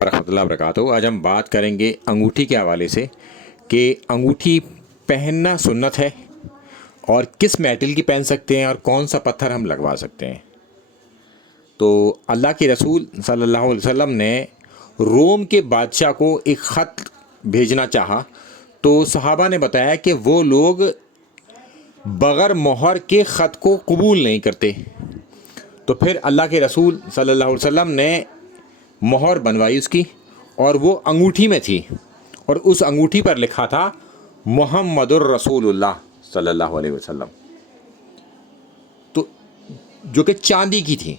ورحمۃ اللہ وبرکاتہ۔ آج ہم بات کریں گے انگوٹھی کے حوالے سے کہ انگوٹھی پہننا سنت ہے اور کس میٹل کی پہن سکتے ہیں اور کون سا پتھر ہم لگوا سکتے ہیں۔ تو اللہ کے رسول صلی اللہ علیہ وسلم نے روم کے بادشاہ کو ایک خط بھیجنا چاہا تو صحابہ نے بتایا کہ وہ لوگ بغیر مہر کے خط کو قبول نہیں کرتے۔ تو پھر اللہ کے رسول صلی اللہ علیہ وسلم نے مہر بنوائی اس کی، اور وہ انگوٹھی میں تھی، اور اس انگوٹھی پر لکھا تھا محمد الرسول اللہ صلی اللہ علیہ وسلم، تو جو کہ چاندی کی تھی۔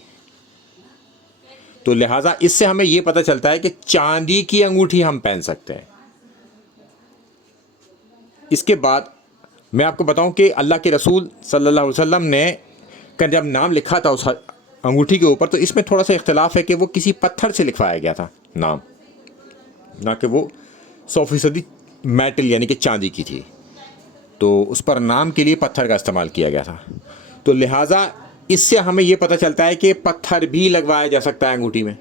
تو لہٰذا اس سے ہمیں یہ پتہ چلتا ہے کہ چاندی کی انگوٹھی ہم پہن سکتے ہیں۔ اس کے بعد میں آپ کو بتاؤں کہ اللہ کے رسول صلی اللہ علیہ وسلم نے جب نام لکھا تھا اس انگوٹھی کے اوپر، تو اس میں تھوڑا سا اختلاف ہے کہ وہ کسی پتھر سے لکھوایا گیا تھا نام، نہ کہ وہ 100% میٹل یعنی کہ چاندی کی تھی، تو اس پر نام کے لیے پتھر کا استعمال کیا گیا تھا۔ تو لہٰذا اس سے ہمیں یہ پتہ چلتا ہے کہ پتھر بھی لگوایا جا سکتا ہے انگوٹھی میں،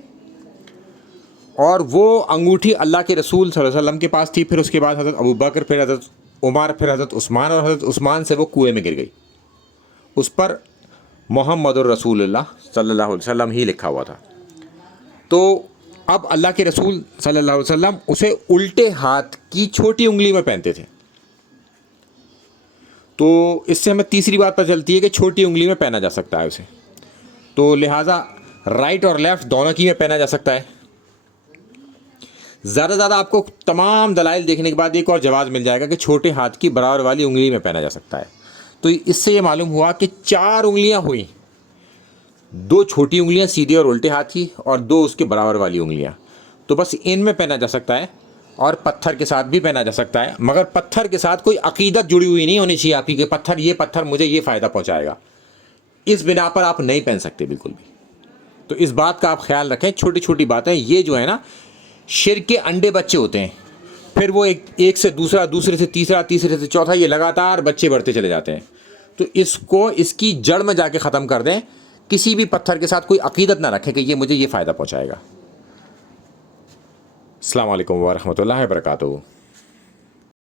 اور وہ انگوٹھی اللہ کے رسول صلی اللہ علیہ وسلم کے پاس تھی۔ پھر اس کے بعد حضرت ابوبکر، پھر حضرت عمر، پھر حضرت عثمان، اور حضرت عثمان سے وہ کنویں میں گر گئی۔ اس پر محمد الرسول اللہ صلی اللہ علیہ وسلم ہی لکھا ہوا تھا۔ تو اب اللہ کے رسول صلی اللہ علیہ وسلم اسے الٹے ہاتھ کی چھوٹی انگلی میں پہنتے تھے۔ تو اس سے ہمیں تیسری بات پتہ چلتی ہے کہ چھوٹی انگلی میں پہنا جا سکتا ہے اسے، تو لہٰذا رائٹ اور لیفٹ دونوں کی میں پہنا جا سکتا ہے۔ زیادہ زیادہ آپ کو تمام دلائل دیکھنے کے بعد ایک اور جواز مل جائے گا کہ چھوٹے ہاتھ کی برابر والی انگلی میں پہنا جا سکتا ہے۔ تو اس سے یہ معلوم ہوا کہ 4 انگلیاں ہوئیں، 2 چھوٹی انگلیاں سیدھے اور الٹے ہاتھ کی، اور 2 اس کے برابر والی انگلیاں، تو بس ان میں پہنا جا سکتا ہے، اور پتھر کے ساتھ بھی پہنا جا سکتا ہے، مگر پتھر کے ساتھ کوئی عقیدت جڑی ہوئی نہیں ہونی چاہیے آپ کی کہ یہ پتھر مجھے یہ فائدہ پہنچائے گا، اس بنا پر آپ نہیں پہن سکتے بالکل بھی۔ تو اس بات کا آپ خیال رکھیں، چھوٹی چھوٹی باتیں یہ جو ہے نا، شرک کے انڈے بچے ہوتے ہیں، پھر وہ ایک سے دوسرا، دوسرے سے تیسرا، تیسرے سے چوتھا، یہ لگاتار بچے بڑھتے چلے جاتے ہیں۔ تو اس کی جڑ میں جا کے ختم کر دیں، کسی بھی پتھر کے ساتھ کوئی عقیدت نہ رکھیں کہ یہ مجھے یہ فائدہ پہنچائے گا۔ السلام علیکم ورحمۃ اللہ وبرکاتہ۔